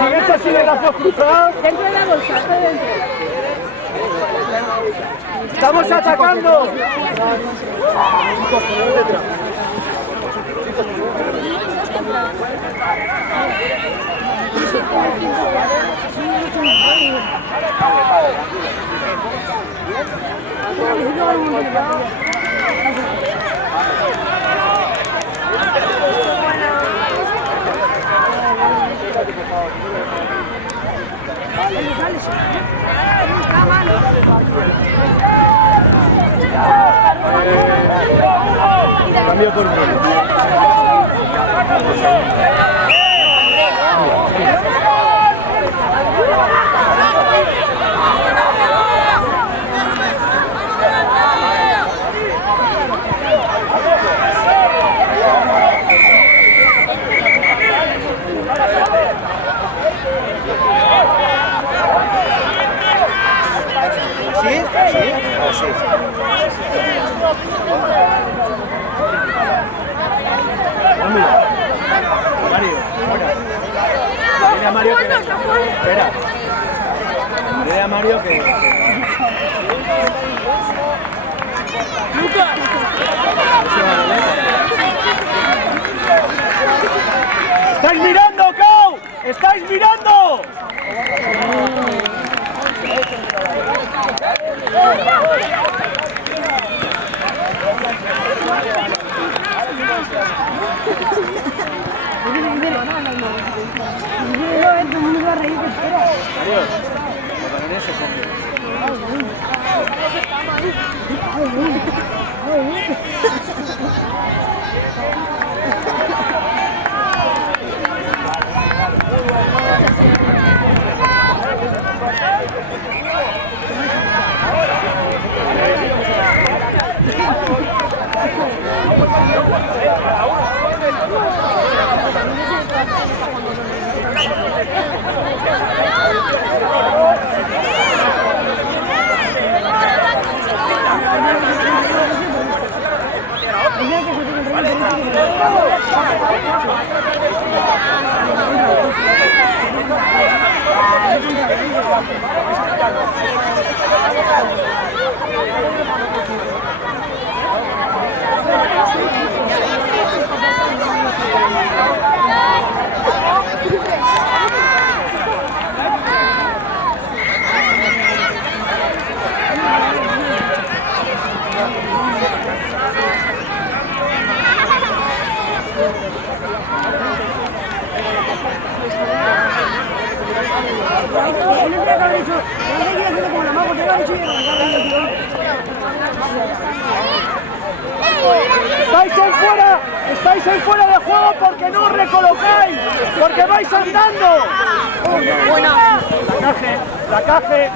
¿Sigues así de brazos cruzados? Dentro de la bolsa, estoy dentro. ¡Estamos atacando! Cambio por Mario, fuera. Dile a Mario que... Espera. Dile a Mario que... ¡Lucas! ¡Estáis mirando, Cau! ¡Estáis mirando! Estáis en fuera de juego porque no os recolocáis, porque vais andando. Bueno. La caje.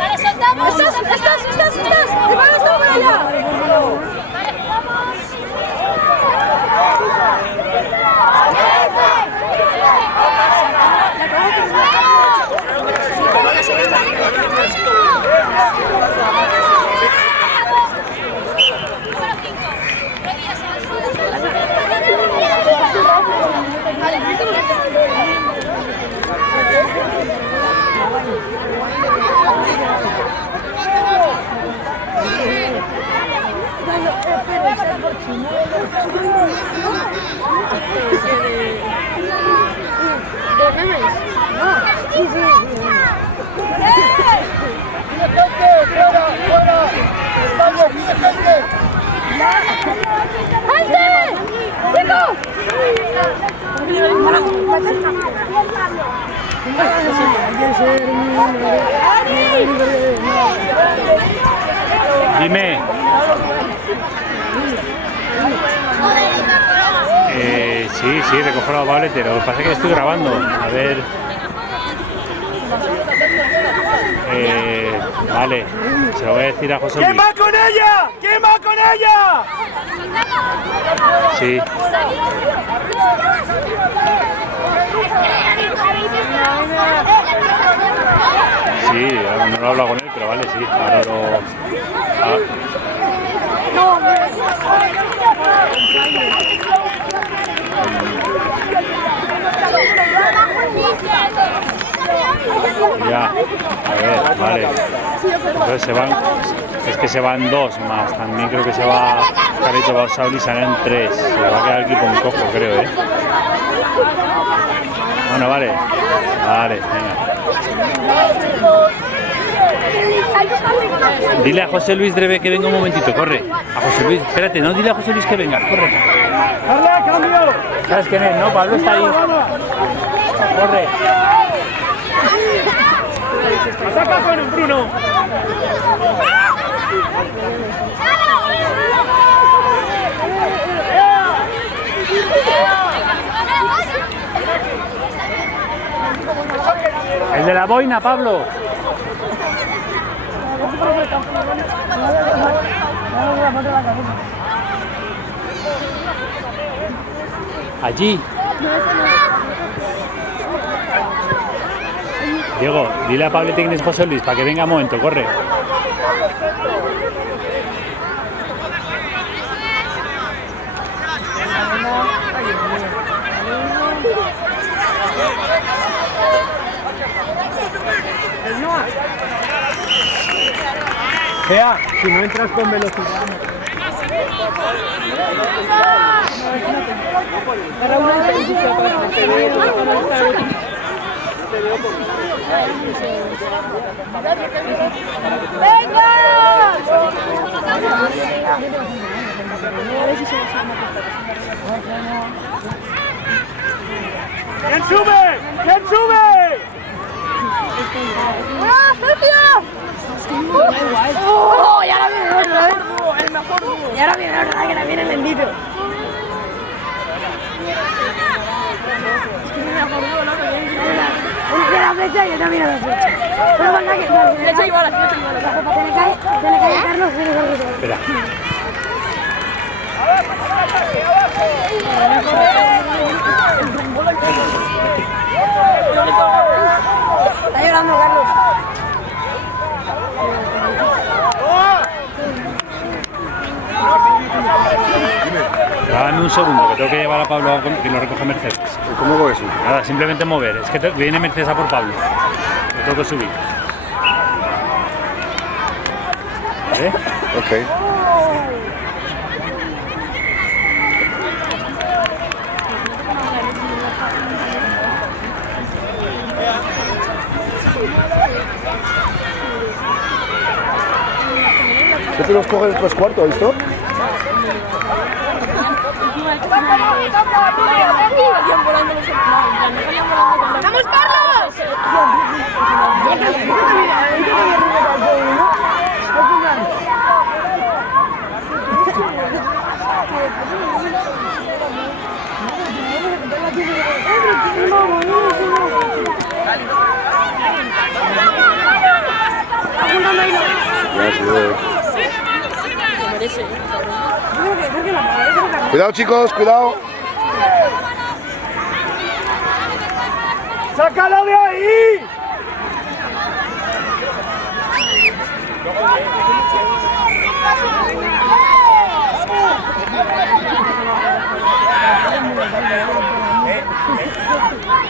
Vale, soltamos. Estás. ¡Hermano, está por allá! Dime. Sí, recojo la paletera. Lo que pasa es que estoy grabando. A ver. Vale. Se lo voy a decir a José Luis. ¿Quién va con ella? ¿Quién va con ella? Sí. Sí, no lo he hablado con él, pero vale, sí. Ahora lo... Vale. Entonces se van. Es que se van 2 más. También creo que se va Carlito Basauli y salen 3. Se va a quedar el equipo un cojo, creo, ¿eh? Bueno, vale. Vale, venga. Dile a José Luis Dreve que venga un momentito, corre. A José Luis, espérate, no dile a José Luis que venga, corre. ¡Dale, cambio! ¿Sabes quién es? No, Pablo está ahí. Corre. ¡Saca con Bruno! El de la boina, Pablo. Allí. Diego, dile a Pablo que tienes José Luis para que venga un momento, corre. Sea, si no entras con velocidad. ¡Venga! ¿Quién sube? ¿Quién sube? ¡Ah, Sergio! ¡Oh! Y ahora viene otro, ¿eh? El mejor dúo. Y ahora viene otro, que la viene lentito. Es que es el mejor dúo, ¿no? Uno tiene la flecha y otro mira la flecha. Pero falta que... Flecha igual, flecha igual. Se le cae a Carlos, se le cae a Carlos. Espera. Está llorando Carlos. Dame un segundo, que tengo que llevar a Pablo a que lo recoja Mercedes. ¿Cómo hago eso? Nada, simplemente mover. Es que viene Mercedes a por Pablo. Lo tengo que subir. ¿Vale? Ok. ¿Qué te los coge el 3/4, visto? ¡Vamos, Carlos! Cuidado, chicos, cuidado. ¡Sácalo de ahí!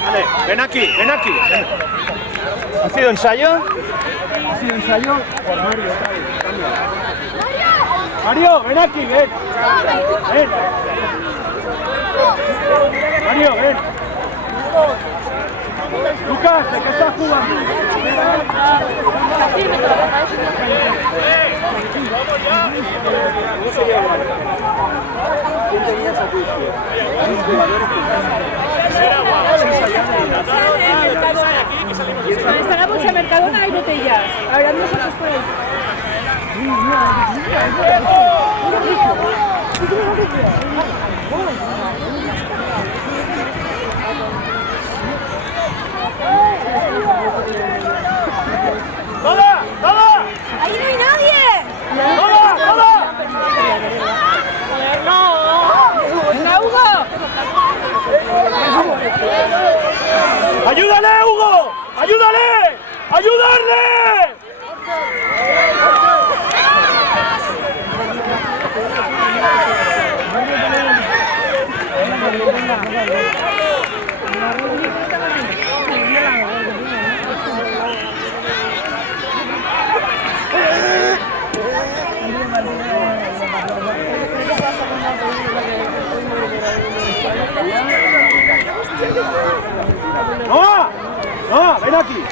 Vale, ven aquí, ven aquí. Ven. ¿Ha sido ensayo? ¿Ha sido ensayo? Por Mario, cambia. Mario, ven aquí, ven. Ven. Mario, ven. Lucas, ¿de qué estás jugando? ¿Quién tenías a tu Está la bolsa Mercadona, hay botellas. Ahora nosotros por ahí. ¡Toda! ¡Toda! ¡Ahí no hay nadie! ¡Toda! ¡Toda! ¡Venga, Hugo! ¡Ayúdale, Hugo! ¡Ayúdale! ¡Ayudarle! ¡No! ¡No! ¡Ven aquí!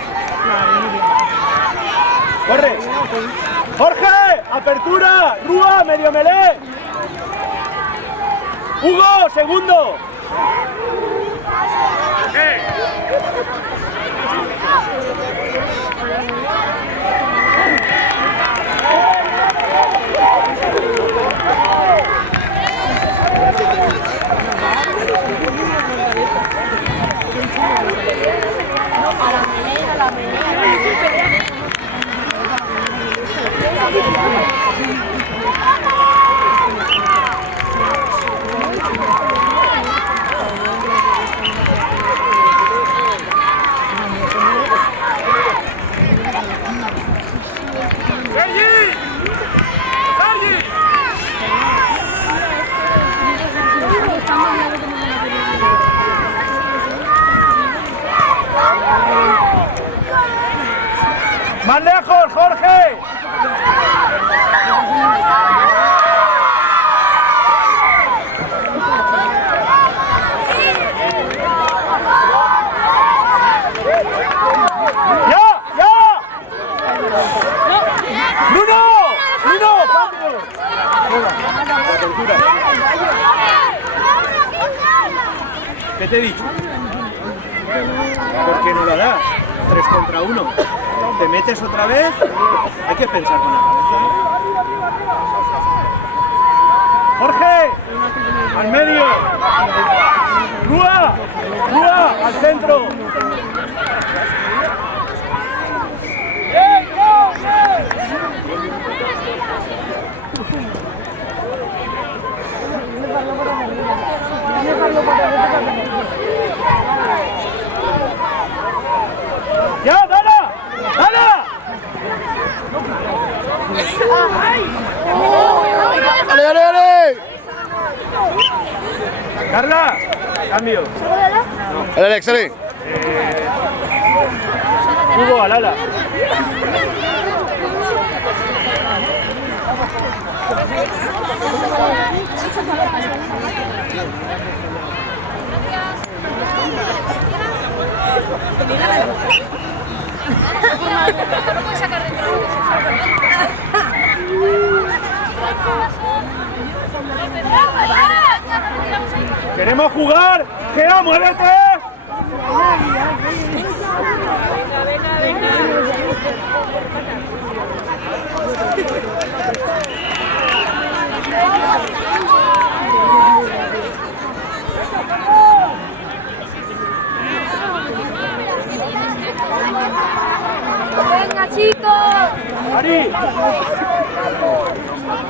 ¡Corre! ¡Jorge! ¡Apertura! ¡Rúa! ¡Medio melé! ¡Hugo! ¡Segundo! ¡Más lejos, Jorge! ¡Ya! ¡Ya! ¡Bruno! ¡Bruno! ¿Qué te he dicho? ¿Por qué no lo das? 3 contra 1. ¿Te metes otra vez? Hay que pensar con la cabeza. ¡Jorge! ¡Al medio! ¡Rúa! ¡Rúa! ¡Al centro! ¡Ya, Dana! ¡Dana! ¡Ale, ale, ale! Carla, cambio. ¡Ale, Alex, ale! Hugo, al ala. ¡Queremos jugar! ¡Gea, muévete! Venga, chicos. ¡Ari!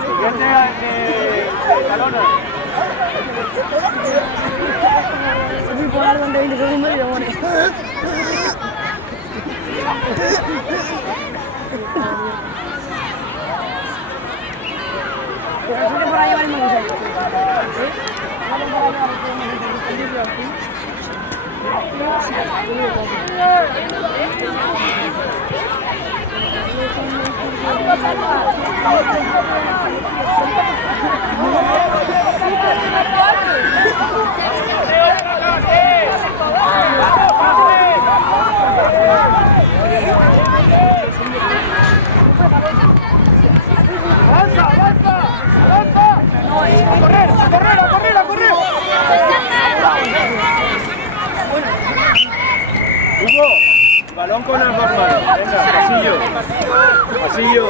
Siguiente Calona. Es muy polar donde 20 segundos y lo pone. Pero suele por ahí llevar el móvil. ¡A correr! ¡A correr! ¡A correr! ¡A correr! Hugo, balón con las dos manos. Venga, pasillo. Pasillo.